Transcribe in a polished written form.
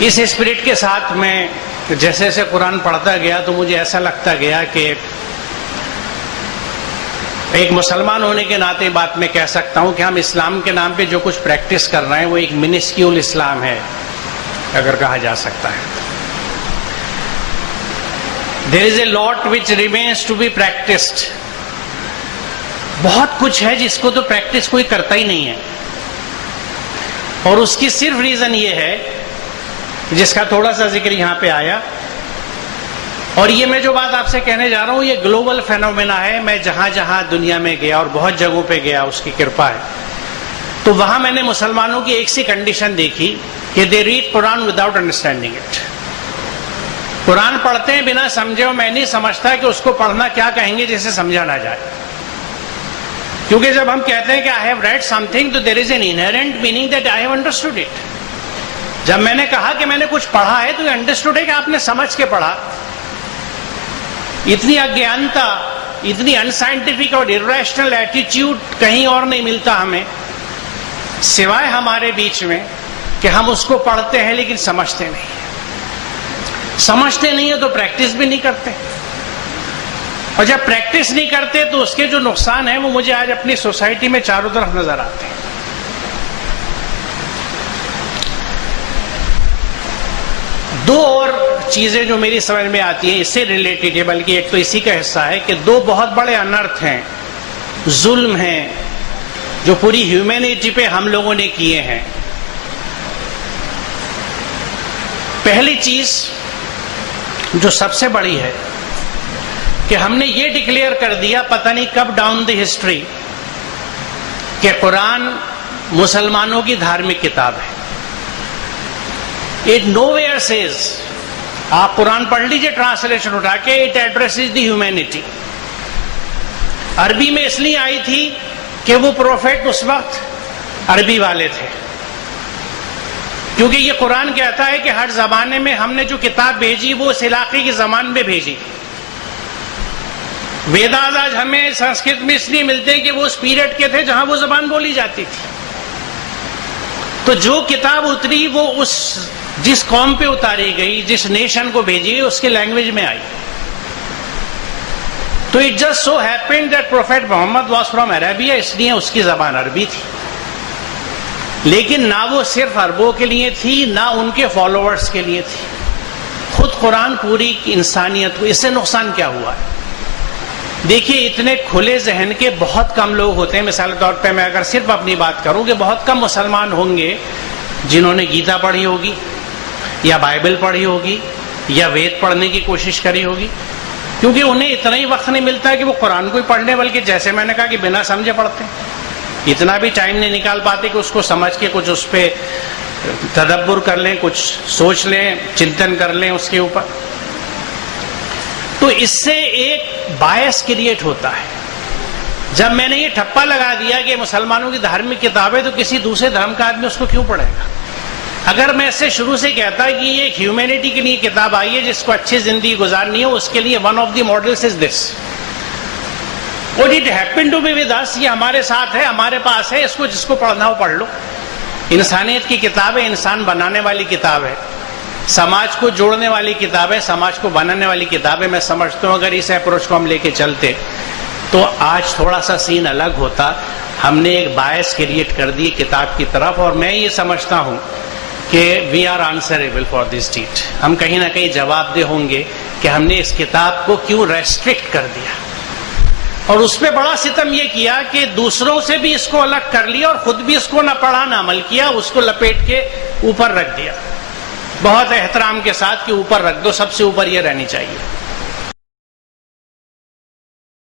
اس spirit کے ساتھ میں جیسے جیسے قرآن پڑھتا گیا تو مجھے ایسا لگتا گیا کہ ایک مسلمان ہونے کے ناطے بات میں کہہ سکتا ہوں کہ ہم اسلام کے نام پہ جو کچھ پریکٹس کر رہے ہیں وہ ایک منسکیول اسلام ہے، اگر کہا جا سکتا ہے. There is a lot which remains to be practiced. بہت کچھ ہے جس کو تو پریکٹس کوئی کرتا ہی نہیں ہے، اور اس کی صرف ریزن یہ ہے جس کا تھوڑا سا ذکر یہاں پہ آیا. اور یہ میں جو بات آپ سے کہنے جا رہا ہوں یہ گلوبل فینومینا ہے. میں جہاں جہاں دنیا میں گیا اور بہت جگہوں پہ گیا، اس کی کرپا ہے، تو وہاں میں نے مسلمانوں کی ایک سی کنڈیشن دیکھی کہ they read Quran without understanding it. Quran پڑھتے ہیں بنا سمجھے، اور میں نہیں سمجھتا کہ اس کو پڑھنا کیا کہیں گے جسے سمجھا نہ جائے. کیونکہ جب ہم کہتے ہیں کہ I have read something تو there is an inherent meaning that I have understood it. جب میں نے کہا کہ میں نے کچھ پڑھا ہے تو یہ انڈرسٹوڈ ہے کہ آپ نے سمجھ کے پڑھا. اتنی اگیانتا، اتنی انسائنٹیفک اور irrational ایٹیٹیوڈ کہیں اور نہیں ملتا ہمیں سوائے ہمارے بیچ میں کہ ہم اس کو پڑھتے ہیں لیکن سمجھتے نہیں. سمجھتے نہیں ہیں تو پریکٹس بھی نہیں کرتے، اور جب پریکٹس نہیں کرتے تو اس کے جو نقصان ہیں وہ مجھے آج اپنی سوسائٹی میں چاروں طرف نظر آتے ہیں. دو اور چیزیں جو میری سمجھ میں آتی ہیں اس سے ریلیٹڈ ہے، بلکہ ایک تو اسی کا حصہ ہے کہ دو بہت بڑے انرتھ ہیں، ظلم ہیں جو پوری ہیومینٹی پہ ہم لوگوں نے کیے ہیں. پہلی چیز جو سب سے بڑی ہے کہ ہم نے یہ ڈکلیئر کر دیا پتہ نہیں کب ڈاؤن دی ہسٹری کہ قرآن مسلمانوں کی دھارمک کتاب ہے. اٹ نو ویئر سیز، آپ قرآن پڑھ لیجئے ٹرانسلیشن اٹھا کے، اٹ ایڈریسز دی ہیومینٹی. عربی میں اس لیے آئی تھی کہ وہ پروفیٹ اس وقت عربی والے تھے، کیونکہ یہ قرآن کہتا ہے کہ ہر زمانے میں ہم نے جو کتاب بھیجی وہ اس علاقے کی زبان میں بھیجی. ویداز آج ہمیں سنسکرت میں اس لیے ملتے ہیں کہ وہ اس پیریڈ کے تھے جہاں وہ زبان بولی جاتی تھی. تو جو کتاب اتری وہ جس قوم پہ اتاری گئی، جس نیشن کو بھیجی گئی، اس کے لینگویج میں آئی. تو it just so happened that prophet Muhammad was from Arabia, اس لیے اس کی زبان عربی تھی. لیکن نہ وہ صرف عربوں کے لیے تھی، نہ ان کے فالوورز کے لیے تھی. خود قرآن پوری انسانیت کو. اس سے نقصان کیا ہوا ہے؟ دیکھیے اتنے کھلے ذہن کے بہت کم لوگ ہوتے ہیں. مثال کے طور پہ میں اگر صرف اپنی بات کروں کہ بہت کم مسلمان ہوں گے جنہوں نے گیتا پڑھی ہوگی یا بائبل پڑھی ہوگی یا وید پڑھنے کی کوشش کری ہوگی، کیونکہ انہیں اتنا ہی وقت نہیں ملتا کہ وہ قرآن کو ہی پڑھ لیں، بلکہ جیسے میں نے کہا کہ بنا سمجھے پڑھتے ہیں. اتنا بھی ٹائم نہیں نکال پاتے کہ اس کو سمجھ کے کچھ اس پہ تدبر کر لیں، کچھ سوچ لیں، چنتن کر لیں اس کے اوپر. تو اس سے ایک بایس کریٹ ہوتا ہے. جب میں نے یہ ٹھپا لگا دیا کہ مسلمانوں کی دھارمک کتاب ہے تو کسی دوسرے دھرم کا آدمی اس کو کیوں پڑھے گا؟ اگر میں اس سے شروع سے کہتا کہ یہ ایک ہیومینٹی کے لیے کتاب آئی ہے جس کو اچھی زندگی گزارنی ہے، اس کے لیے one of the models is this, اور it happen to be with us, یہ ہمارے ساتھ ہے، ہمارے پاس ہے، اس کو جس کو پڑھنا ہو پڑھ لو. انسانیت کی کتاب ہے، انسان بنانے والی کتاب ہے، سماج کو جوڑنے والی کتاب ہے، سماج کو بنانے والی کتاب ہے. میں سمجھتا ہوں اگر اس اپروچ کو ہم لے کے چلتے تو آج تھوڑا سا سین الگ ہوتا. ہم نے ایک باعث کریٹ کر دی کتاب کی طرف، اور میں یہ سمجھتا ہوں کہ we are answerable for this date. ہم کہیں نہ کہیں جواب دہ ہوں گے کہ ہم نے اس کتاب کو کیوں ریسٹرکٹ کر دیا، اور اس پہ بڑا ستم یہ کیا کہ دوسروں سے بھی اس کو الگ کر لیا اور خود بھی اس کو نہ پڑھا نہ عمل کیا، اس کو لپیٹ کے اوپر رکھ دیا. بہت احترام کے ساتھ کہ اوپر رکھ دو، سب سے اوپر یہ رہنی چاہیے.